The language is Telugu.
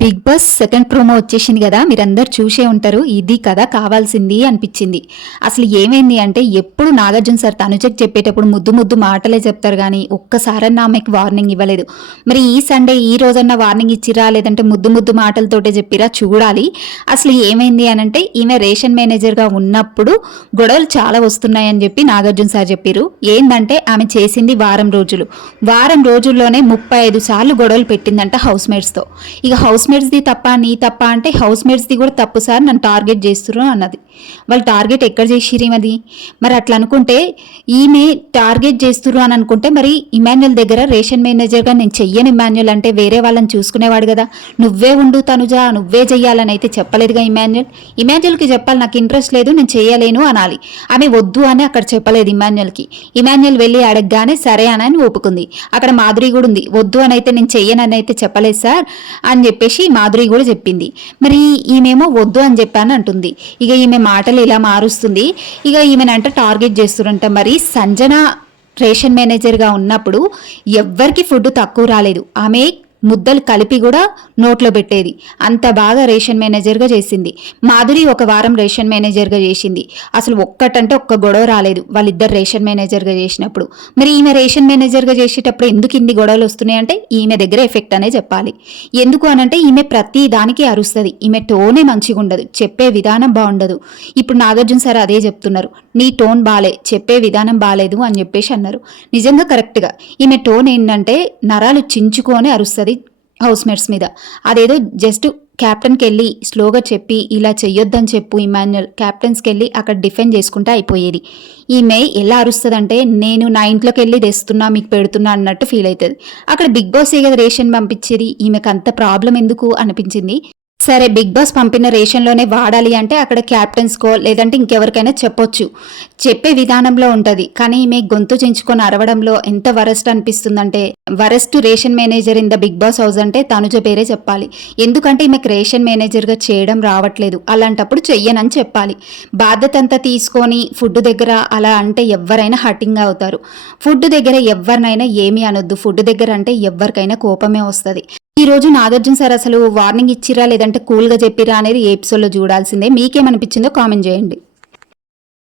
బిగ్ బాస్ సెకండ్ ప్రోమో వచ్చేసింది కదా, మీరందరు చూసే ఉంటారు. ఇది కదా కావాల్సింది అనిపించింది. అసలు ఏమైంది అంటే, ఎప్పుడు నాగార్జున సార్ తనుజకి చెప్పేటప్పుడు ముద్దు ముద్దు మాటలే చెప్తారు కానీ ఒక్కసారన్నా ఆమెకి వార్నింగ్ ఇవ్వలేదు. మరి ఈ సండే ఈ రోజన్నా వార్నింగ్ ఇచ్చిరా, లేదంటే ముద్దు ముద్దు మాటలతోటే చెప్పిరా చూడాలి. అసలు ఏమైంది అని అంటే, ఈమె రేషన్ మేనేజర్గా ఉన్నప్పుడు గొడవలు చాలా వస్తున్నాయని చెప్పి నాగార్జున సార్ చెప్పారు. ఏంటంటే ఆమె చేసింది వారం రోజుల్లోనే 35 సార్లు గొడవలు పెట్టిందంట హౌస్ మేట్స్తో. ఇక హౌస్ మేట్స్ది తప్ప నీ తప్ప అంటే, హౌస్ మేట్స్ది కూడా తప్పు సార్, నన్ను టార్గెట్ చేస్తున్నారు అన్నది. వాళ్ళు టార్గెట్ ఎక్కడ చేసిరు అది? మరి అట్లా అనుకుంటే, ఈమె టార్గెట్ చేస్తున్నారు అని అనుకుంటే, మరి ఇమాన్యుల్ దగ్గర రేషన్ మేనేజర్గా నేను చెయ్యను ఇమాన్యుల్ అంటే వేరే వాళ్ళని చూసుకునేవాడు కదా. నువ్వే ఉండు తనుజా, నువ్వే చెయ్యాలని అయితే చెప్పలేదుగా ఇమాన్యుల్కి చెప్పాలి నాకు ఇంట్రెస్ట్ లేదు, నేను చేయలేను అనాలి. ఆమె వద్దు అని అక్కడ చెప్పలేదు ఇమాన్యుల్కి. ఇమాన్యుల్ వెళ్ళి అడగగానే సరే అని ఒప్పుకుంది. అక్కడ మాధురి కూడా ఉంది, వద్దు అని అయితే నేను చెయ్యనని అయితే చెప్పలేదు సార్ అని చెప్పేసి మాధురి కూడా చెప్పింది. మరి ఈమెమో వద్దు అని చెప్పాను అంటుంది. ఇక ఈమె మాటలు ఇలా మారుస్తుంది. ఇక ఈమెనంట టార్గెట్ చేస్తున్నంట. మరి సంజన రేషన్ మేనేజర్గా ఉన్నప్పుడు ఎవ్వరికి ఫుడ్ తక్కువ రాలేదు. ఆమె ముద్దలు కలిపి కూడా నోట్లో పెట్టేది. అంత బాగా రేషన్ మేనేజర్గా చేసింది. మాధురి ఒక వారం రేషన్ మేనేజర్గా చేసింది. అసలు ఒక్కటంటే ఒక్క గొడవ రాలేదు వాళ్ళిద్దరు రేషన్ మేనేజర్గా చేసినప్పుడు. మరి ఈమె రేషన్ మేనేజర్గా చేసేటప్పుడు ఎందుకు ఇన్ని గొడవలు వస్తున్నాయంటే ఈమె దగ్గర ఎఫెక్ట్ అనే చెప్పాలి. ఎందుకు అనంటే ఈమె ప్రతి దానికి అరుస్తుంది. ఈమె టోనే మంచిగా ఉండదు, చెప్పే విధానం బాగుండదు. ఇప్పుడు నాగార్జున సార్ అదే చెప్తున్నారు, నీ టోన్ బాలే, చెప్పే విధానం బాలేదు అని చెప్పేసి అన్నారు. నిజంగా కరెక్ట్గా ఈమె టోన్ ఏంటంటే నరాలు చించుకొని అరుస్తుంది హౌస్ మేట్స్ మీద. అదేదో జస్ట్ క్యాప్టెన్కి వెళ్ళి స్లోగా చెప్పి ఇలా చెయ్యొద్దని చెప్పు ఇమాన్యుల్, క్యాప్టెన్స్కి వెళ్ళి అక్కడ డిఫెండ్ చేసుకుంటే అయిపోయేది. ఈమె ఎలా అరుస్తుందంటే, నేను నా ఇంట్లోకి వెళ్ళి తెస్తున్నా మీకు పెడుతున్నా అన్నట్టు ఫీల్ అవుతుంది. అక్కడ బిగ్ బాస్ కదా రేషన్ పంపించేది, ఈమెకు అంత ప్రాబ్లం ఎందుకు అనిపించింది. సరే బిగ్ బాస్ పంపిన రేషన్లోనే వాడాలి అంటే అక్కడ క్యాప్టెన్స్కో లేదంటే ఇంకెవరికైనా చెప్పొచ్చు, చెప్పే విధానంలో ఉంటుంది. కానీ ఈమె గొంతు చించుకొని అరవడంలో ఎంత వరస్ట్ అనిపిస్తుందంటే, worst ration manager in the big boss house అంటే తనుజ పేరే చెప్పాలి. ఎందుకంటే ఈమెకు రేషన్ మేనేజర్గా చేయడం రావట్లేదు, అలాంటప్పుడు చెయ్యనని చెప్పాలి. బాధ్యత అంతా తీసుకొని ఫుడ్ దగ్గర అలా అంటే ఎవరైనా హర్టింగ్ అవుతారు. ఫుడ్ దగ్గర ఎవరినైనా ఏమీ అనొద్దు. ఫుడ్ దగ్గర అంటే ఎవరికైనా కోపమే వస్తుంది. ఈ రోజు నాగార్జున సార్ అసలు వార్నింగ్ ఇచ్చిరా లేదంటే కూల్గా చెప్పిరా అనేది ఎపిసోడ్లో చూడాల్సిందే. మీకేమనిపించిందో కామెంట్ చేయండి.